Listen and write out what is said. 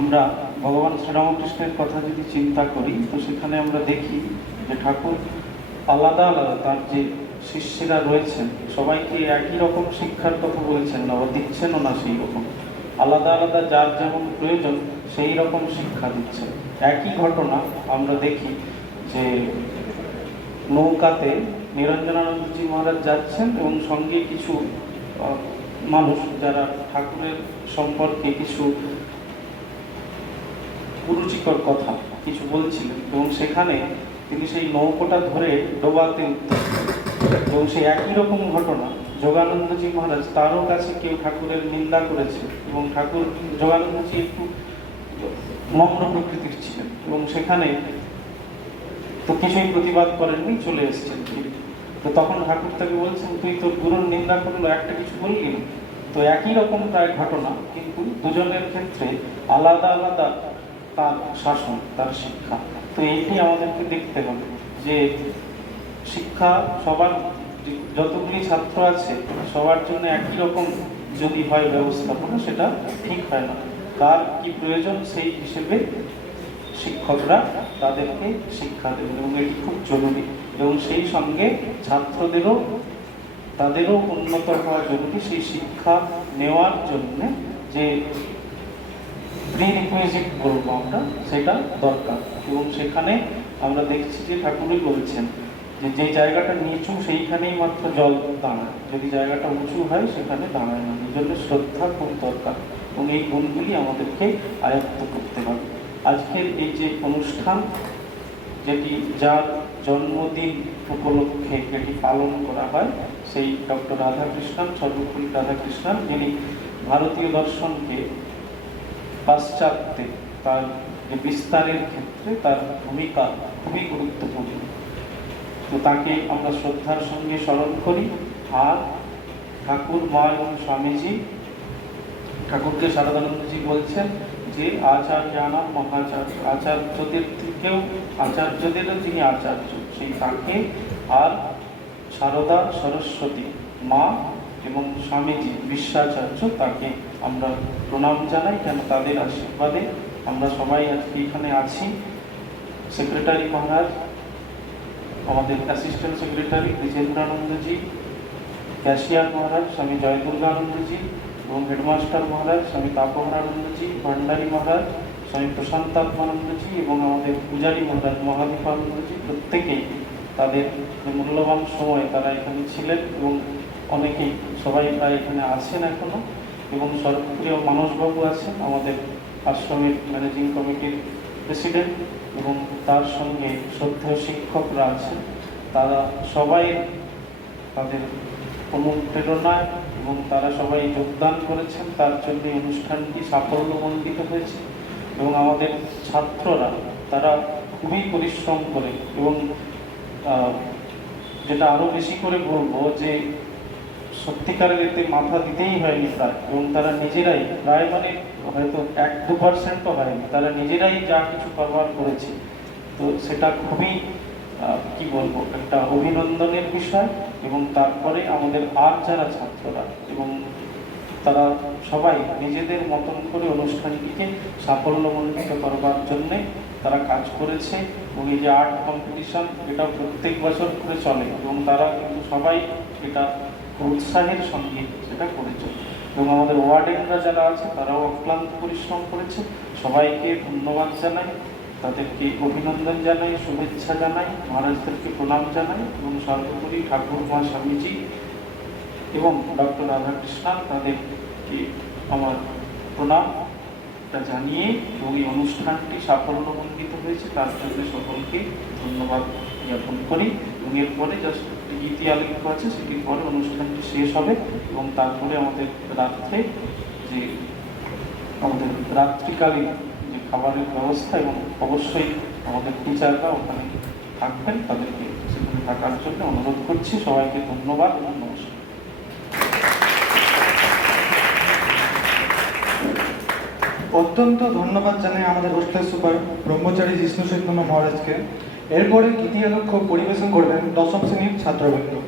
আমরা ভগবান শ্রীরামকৃষ্ণের কথা যদি চিন্তা করি, তো সেখানে আমরা দেখি যে ঠাকুর আলাদা আলাদা তার যে শিষ্যেরা রয়েছেন, সবাইকে একই রকম শিক্ষার কথা বলেছেন, না বা দিচ্ছেনও না সেই রকম। আলাদা আলাদা যার যেমন প্রয়োজন, সেই রকম শিক্ষা দিচ্ছে একই ঘটনা আমরা দেখি যে নৌকাতে নিরঞ্জনানন্দজি মহারাজ যাচ্ছেন এবং সঙ্গে কিছু মানুষ যারা ঠাকুরের সম্পর্কে কিছু কুরুচিকর কথা, কিছু বলছিলেন এবং সেখানে তিনি সেই নৌকোটা ধরে ডোবাতে এবং সেই একই রকম ঘটনা যোগানন্দজি মহারাজ তারও কাছে কেউ ঠাকুরের নিন্দা করেছে এবং ঠাকুর যোগানন্দজি একটু নম্র প্রকৃতির ছিলেন এবং সেখানে তো কিছুই প্রতিবাদ করেননি, চলে এসেছেন। তো তখন ঠাকুর তাকে বলছেন, তুই তোর গুরুর নিন্দা করল, একটা কিছু বললি তো একই রকম প্রায় ঘটনা, কিন্তু দুজনের ক্ষেত্রে আলাদা আলাদা তার শাসন, তার শিক্ষা। তো এইটি আমাদেরকে দেখতে হবে যে শিক্ষা সবার যতগুলি ছাত্র আছে, সবার জন্য একই রকম যদি হয় ব্যবস্থাপনা, সেটা ঠিক হয় না। কার কি প্রয়োজন, সেই হিসেবে শিক্ষকরা তাদেরকে শিক্ষা দেবেন এবং এটি খুব জরুরি। এবং সেই সঙ্গে ছাত্রদেরও, তাদেরও উন্নত হওয়া জরুরি সেই শিক্ষা নেওয়ার জন্য যে প্রি রিকুইজিট বলব আমরা, সেটা দরকার। এবং সেখানে আমরা দেখছি যে ঠাকুরই বলছেন যে যে জায়গাটা নিচু, সেইখানেই মাত্র জল দাঁড়ায়। যদি জায়গাটা উঁচু হয়, সেখানে দাঁড়ায় না। এই জন্য শ্রদ্ধা খুব দরকার। এবং এই গুণগুলি আমাদেরকে আয়ত্ত করতে হবে। আজকের এই যে অনুষ্ঠান, যেটি যার জন্মদিন উপলক্ষে যেটি পালন করা হয়, সেই ডক্টর রাধাকৃষ্ণন, সর্বপল্লী রাধাকৃষ্ণন, যিনি ভারতীয় দর্শনকে পাশ্চাত্যে তার যে বিস্তারের ক্ষেত্রে তার ভূমিকা খুবই গুরুত্বপূর্ণ। তো তাকে আমরা শ্রদ্ধার সঙ্গে স্মরণ করি। আর ঠাকুর মা এবং স্বামীজি, ঠাকুরকে শারদানন্দজি বলছেন যে আচার্যানাম মহাচার্য আচার্যদের থেকেও আচার্যদেরও তিনি আচার্য, সেই তাকে আর সারদা সরস্বতী মা এবং স্বামীজি বিশ্বাচার্য তাকে আমরা প্রণাম জানাই কেন তাদের আশীর্বাদে। আমরা সবাই আজকে এখানে আছি। সেক্রেটারি মহারাজ, আমাদের assistant secretary Bijendranandaji cashier Maharaj, Swami Jay Durgananda এবং হেডমাস্টার মহারাজ, স্বামী তাপহরানন্দজি ভান্ডারী মহারাজ, স্বামী প্রশান্ত প্রশান্তাত্মানন্দজি এবং আমাদের পূজারী মহারাজ মহাদীপানন্দজি প্রত্যেকেই তাদের মূল্যবান সময় তারা এখানে ছিলেন এবং অনেকেই, সবাই প্রায় এখানে আছেন এখনও এবং সর্বপ্রিয় মানসবাবু আছেন, আমাদের আশ্রমের ম্যানেজিং কমিটির প্রেসিডেন্ট এবং তার সঙ্গে শ্রদ্ধেয় শিক্ষকরা আছেন। তারা সবাই তাদের অনুপ্রেরণায় এবং তারা সবাই যোগদান করেছেন। তার জন্য অনুষ্ঠানটি সাফল্যমণ্ডিত হয়েছে এবং আমাদের ছাত্ররা, তারা খুবই পরিশ্রম করে এবং যেটা আরও বেশি করে বলব যে সত্যিকারের এতে মাথা দিতেই হয়নি প্রায় এবং তারা নিজেরাই প্রায় মানে হয়তো এক দু পার্সেন্টও হয়নি, তারা নিজেরাই যা কিছু ব্যবহার করেছে। তো সেটা খুবই কি বলব, একটা অভিনন্দনের বিষয়, এবং তারপরে আমাদের আর যারা ছাত্ররা, এবং তারা সবাই নিজেদের মতন করে অনুষ্ঠানটিকে সাফল্যমণ্ডিত করবার জন্যে তারা কাজ করেছে, এবং এই যে আর্ট কম্পিটিশন এটা প্রত্যেক বছর করে চলে, এবং তারা কিন্তু সবাই এটা উৎসাহের সঙ্গে সেটা করেছে। এবং আমাদের ওয়ার্ডেনরা যারা আছে, তারাও অক্লান্ত পরিশ্রম করেছে। সবাইকে ধন্যবাদ জানাই, তাদেরকে অভিনন্দন জানাই, শুভেচ্ছা জানাই, মহারাজদেরকে প্রণাম জানাই এবং সর্বোপরি ঠাকুর মা স্বামীজি এবং ডক্টর রাধাকৃষ্ণন তাদেরকে আমার প্রণামটা জানিয়ে এবং এই অনুষ্ঠানটি সাফল্যমণ্ডিত হয়েছে। তার জন্য সকলকে ধন্যবাদ জ্ঞাপন করি এবং এরপরে জাস্ট গীতি আলোকিত আছে সেটির পরে অনুষ্ঠানটি শেষ হবে এবং তারপরে আমাদের রাত্রে যে আমাদের রাত্রিকালীন যে খাবারের ব্যবস্থা এবং অবশ্যই আমাদের টিচাররা ওখানে থাকবেন, তাদেরকে সেখানে থাকার জন্য অনুরোধ করছি। সবাইকে ধন্যবাদ এবং নমস্কার। অত্যন্ত ধন্যবাদ জানাই আমাদের হোস্টেল সুপার ব্রহ্মচারী জিষ্ণু চৈতন্য মহারাজকে। এরপরে গীতি আলক্ষ পরিবেশন করবেন দশম শ্রেণির ছাত্রবৃন্দ।